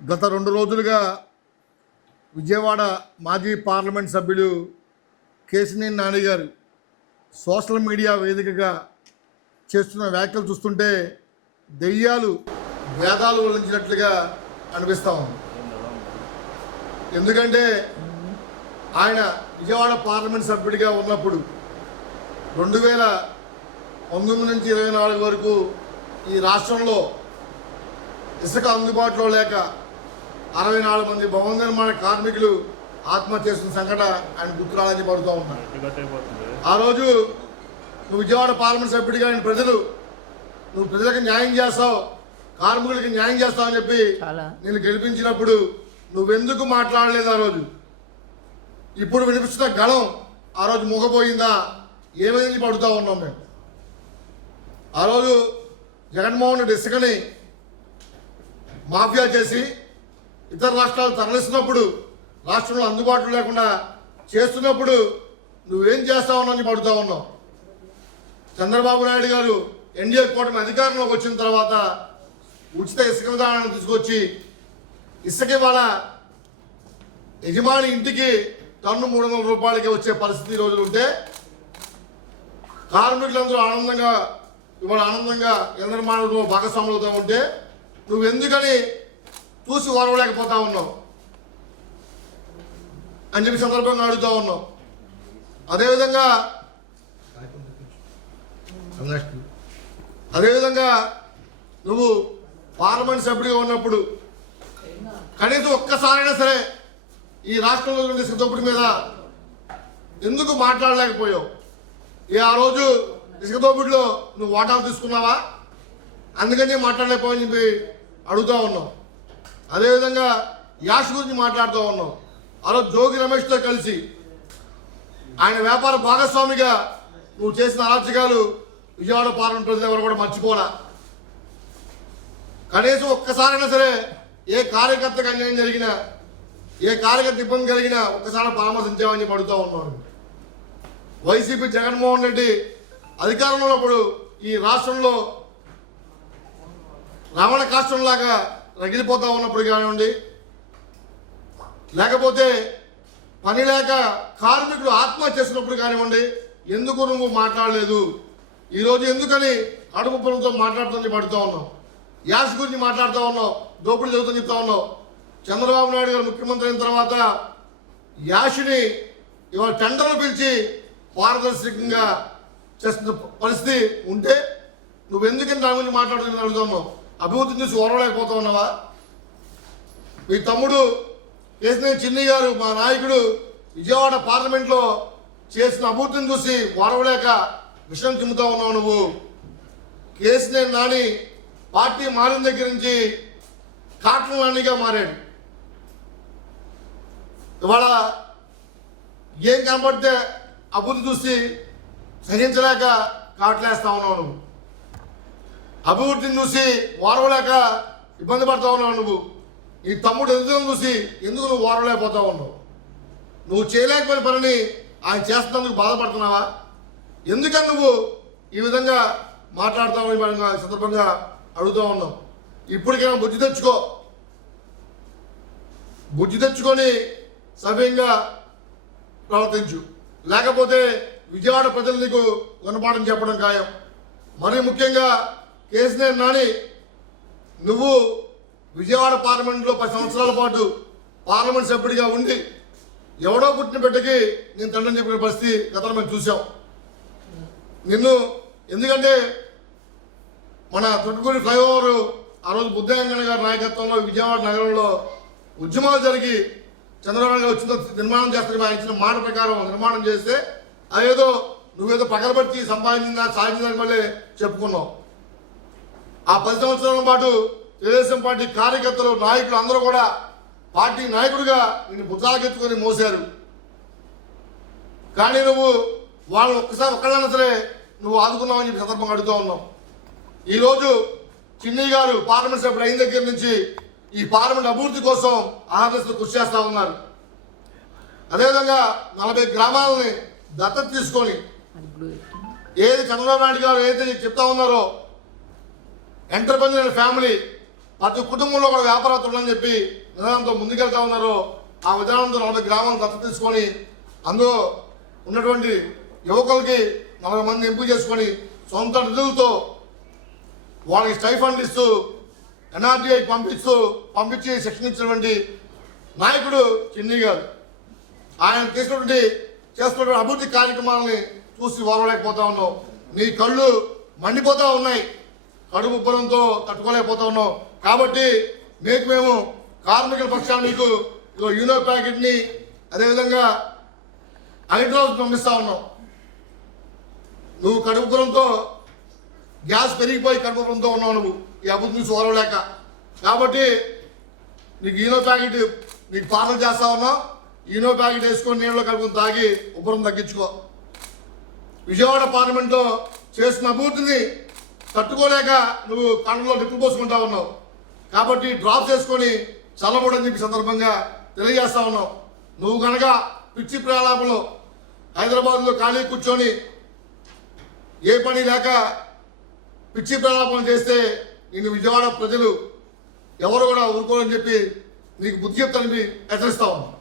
గత రెండు రోజులుగా విజయవాడ మాజీ పార్లమెంట్ సభ్యులు కేసినేని నాని గారు సోషల్ మీడియా వేదికగా చేస్తున్న వ్యాఖ్యలు చూస్తుంటే దెయ్యాలు వేదాలు వలించినట్లుగా అనిపిస్తూ ఉంది. ఎందుకంటే ఆయన విజయవాడ పార్లమెంట్ సభ్యుడిగా ఉన్నప్పుడు రెండు వేల పంతొమ్మిది నుంచి ఇరవై నాలుగు వరకు ఈ రాష్ట్రంలో ఇసుక అందుబాటులో లేక అరవై నాలుగు మంది భవన నిర్మాణ కార్మికులు ఆత్మహత్య చేసిన సంఘటన ఆయన గుర్తురాలని పడుతూ ఉన్నారు ఆ రోజు నువ్వు విజయవాడ పార్లమెంట్ సభ్యుడిగా ఆయన ప్రజలు నువ్వు ప్రజలకు న్యాయం చేస్తావు కార్మికులకి న్యాయం చేస్తావు అని చెప్పి. నేను గెలిపించినప్పుడు నువ్వెందుకు మాట్లాడలేదు ఆ రోజు? ఇప్పుడు వినిపిస్తున్న గళం ఆ రోజు మూగపోయిందా? ఏమైంది పడుతూ ఉన్నాం మేము? ఆ రోజు జగన్మోహన్ రెడ్డి ఇసుకని మాఫియా చేసి ఇతర రాష్ట్రాలు తరలిస్తున్నప్పుడు రాష్ట్రంలో అందుబాటులో లేకుండా చేస్తున్నప్పుడు నువ్వేం చేస్తావునని పడుతూ ఉన్నావు. చంద్రబాబు నాయుడు గారు ఎన్డీఏ కూటమి అధికారంలోకి వచ్చిన తర్వాత ఉచిత ఇసుక విధానాన్ని తీసుకొచ్చి ఇసుక ఇవాళ యజమాని ఇంటికి టన్ను మూడు వందల రూపాయలకి వచ్చే పరిస్థితి ఈ రోజులు ఉంటే కార్మికులందరూ ఆనందంగా ఇవాళ ఆనందంగా ఇళ్ళ నిర్మాణంలో భాగస్వాములతో ఉంటే నువ్వు ఎందుకని చూసి ఓర్వలేకపోతా ఉన్నావు. అని చెప్పి సందర్భంగా అడుగుతా ఉన్నాం అదేవిధంగా అదేవిధంగా నువ్వు పార్లమెంట్ సభ్యుడిగా ఉన్నప్పుడు కనీసం ఒక్కసారైనా సరే ఈ రాష్ట్రంలో ఉండే సిద్ధపుడి మీద ఎందుకు మాట్లాడలేకపోయావు? ఏ ఆ రోజు ఇసుక దోపిడిలో నువ్వు వాటాలు తీసుకున్నావా? అందుకని మాట్లాడలేకపోయని చెప్పి అడుగుతా ఉన్నావు. అదేవిధంగా యాష్ గురించి మాట్లాడుతూ ఉన్నాం. ఆ రోజు జోగి రమేష్తో కలిసి ఆయన వ్యాపార భాగస్వామిగా నువ్వు చేసిన అరాచకాలు విజయవాడ పార్లమెంట్ ప్రజలు ఎవరు కూడా మర్చిపోరా కనీసం ఒక్కసారైనా సరే ఏ కార్యకర్తకు అన్యాయం జరిగినా ఏ కార్యకర్త ఇబ్బంది కలిగినా ఒక్కసారి పరామర్శించామని చెప్పి అడుగుతా ఉన్నాను వైసీపీ జగన్మోహన్ రెడ్డి అధికారంలో ఉన్నప్పుడు ఈ రాష్ట్రంలో రావణ కాష్టంలాగా రగిలిపోతా ఉన్నప్పుడు కానివ్వండి. లేకపోతే పని లేక కార్మికుడు ఆత్మహత్య చేసినప్పుడు కానివ్వండి ఎందుకు నువ్వు మాట్లాడలేదు? ఈరోజు ఎందుకని అడుగు ప్రభుత్వం మాట్లాడుతుంది పడుతూ ఉన్నావు? యాస్ గురించి మాట్లాడుతూ ఉన్నావు? దోపిడీ జరుగుతుంది చెప్తా ఉన్నావు? చంద్రబాబు నాయుడు గారు ముఖ్యమంత్రి అయిన తర్వాత యాష్ని ఇవాళ టెండర్లు పిలిచి పారదర్శకంగా చేస్తున్న పరిస్థితి ఉంటే నువ్వు ఎందుకని దాని గురించి మాట్లాడుతుంది అడుగుతున్నావు అభివృద్ధిని చూసి ఓరలేకపోతా ఉన్నావా? మీ తమ్ముడు కేసినేని చిన్ని గారు మా నాయకుడు విజయవాడ పార్లమెంట్లో చేసిన అభివృద్ధిని చూసి ఓరవలేక విషయం చిమ్ముతా ఉన్నావు నువ్వు. కేసినేని నాని పార్టీ మారిన దగ్గర నుంచి కాటన్ నానిగా మారాడు. ఇవాళ ఏం కనబడితే అభివృద్ధి చూసి సహించలేక కాట్లేస్తా ఉన్నావు నువ్వు. అభివృద్ధిని చూసి వారవలేక ఇబ్బంది పడతా ఉన్నావు నువ్వు. నీ తమ్ముడు ఎదుగుదలను చూసి ఎందుకు నువ్వు ఓరవలేకపోతా ఉన్నావు? నువ్వు చేయలేకపోయిన పనిని ఆయన చేస్తున్నందుకు బాధపడుతున్నావా? ఎందుకని నువ్వు ఈ విధంగా మాట్లాడుతావు ఈ సందర్భంగా అడుగుతూ ఉన్నావు? ఇప్పటికైనా బుద్ధి తెచ్చుకో. బుద్ధి తెచ్చుకొని సవ్యంగా ప్రవర్తించు. లేకపోతే విజయవాడ ప్రజలు నీకు గుణపాఠం చెప్పడం ఖాయం. మరీ ముఖ్యంగా కేసీఆర్ నాని నువ్వు విజయవాడ పార్లమెంట్లో పది సంవత్సరాల పాటు పార్లమెంట్ సభ్యుడిగా ఉండి ఎవడో పుట్టిన బిడ్డకి నేను తండ్రిని చెప్పిన పరిస్థితి గతంలో మేము చూసాం నిన్ను ఎందుకంటే మన తొట్టుకూరి ఫ్లైఓవర్ ఆ రోజు బుద్ధగంగన గారి నాయకత్వంలో విజయవాడ నగరంలో ఉద్యమాలు జరిగి చంద్రబాబు గారు వచ్చిన నిర్మాణం చేస్తారని ఆయన ఇచ్చిన మాట ప్రకారం నిర్మాణం చేస్తే అదేదో నువ్వేదో పగలబట్టి సంపాదించిందా సాధించిందని మళ్ళీ చెప్పుకున్నావు ఆ పది సంవత్సరాల పాటు తెలుగుదేశం పార్టీ కార్యకర్తలు నాయకులు అందరూ కూడా పార్టీ నాయకుడిగా నిన్ను భుజాకెత్తుకొని మోసారు కానీ నువ్వు వాళ్ళని ఒక్కసారి ఒక్కళ్ళైనా సరే నువ్వు ఆదుకున్నావని చెప్పి సందర్భంగా అడుగుతూ ఉన్నావు ఈరోజు చిన్ని గారు పార్లమెంట్ సభ్యుడు అయిన దగ్గర నుంచి ఈ పార్లమెంట్ అభివృద్ధి కోసం ఆహ్లాదిస్తూ కృషి చేస్తూ ఉన్నారు. అదేవిధంగా నలభై గ్రామాలని దత్తత తీసుకొని ఏది చంద్రబాబు నాయుడు గారు ఏదైతే చెప్తా ఉన్నారో ఎంటర్ప్రెన్యూర్ ఫ్యామిలీ ప్రతి కుటుంబంలో కూడా వ్యాపారస్తులు ఉందని చెప్పి విధానంతో ముందుకెళ్తా ఉన్నారు. ఆ విధానంతో నలభై గ్రామాలను దత్తత తీసుకొని అందులో ఉన్నటువంటి యువకులకి నలభై మంది ఎంపిక చేసుకొని సొంత నిధులతో వాళ్ళకి స్టైఫండ్ ఇస్తూ ఎన్ఆర్టీఐ పంపిస్తూ పంపించి శిక్షణ ఇచ్చినటువంటి నాయకుడు చిన్ని గారు. ఆయన చేసినటువంటి చేస్తున్నటువంటి అభివృద్ధి కార్యక్రమాలని చూసి ఓర్వలేకపోతా ఉన్నాం. నీ కళ్ళు మండిపోతా ఉన్నాయి. కడుపు ఉబ్బరంతో తట్టుకోలేకపోతా ఉన్నాం కాబట్టి మీకు మేము కార్మికుల పక్షాన్ని నీకు ఇదో యూనో ప్యాకెట్ని అదేవిధంగా హైడ్రోజ్ పంపిస్తా ఉన్నాం. నువ్వు కడుపు ఉబ్బరంతో గ్యాస్ పెరిగిపోయి కడుపు ఉబ్బరంతో ఉన్నావు నువ్వు. ఈ అభివృద్ధి చూడలేక కాబట్టి నీకు ఈనో ప్యాకెట్ నీకు పార్సల్ చేస్తా ఉన్నావు ఈనో ప్యాకెట్ వేసుకొని నీళ్ళలో కడుపుని తాగి ఉబ్బరం తగ్గించుకో. విజయవాడ పార్లమెంట్లో చేసిన అభివృద్ధిని తట్టుకోలేక నువ్వు కళ్ళలో నిప్పులు పోసుకుంటా ఉన్నావు. కాబట్టి డ్రాప్ చేసుకొని చల్లబడని చెప్పి సందర్భంగా తెలియజేస్తా ఉన్నావు. నువ్వు కనుక పిచ్చి ప్రలాపంలో హైదరాబాద్లో ఖాళీ కూర్చొని ఏ పని లేక పిచ్చి ప్రలాపం చేస్తే నిన్ను విజయవాడ ప్రజలు ఎవరు కూడా ఊరుకోరని చెప్పి నీకు బుద్ధి చెప్తానని హెచ్చరిస్తా ఉన్నాను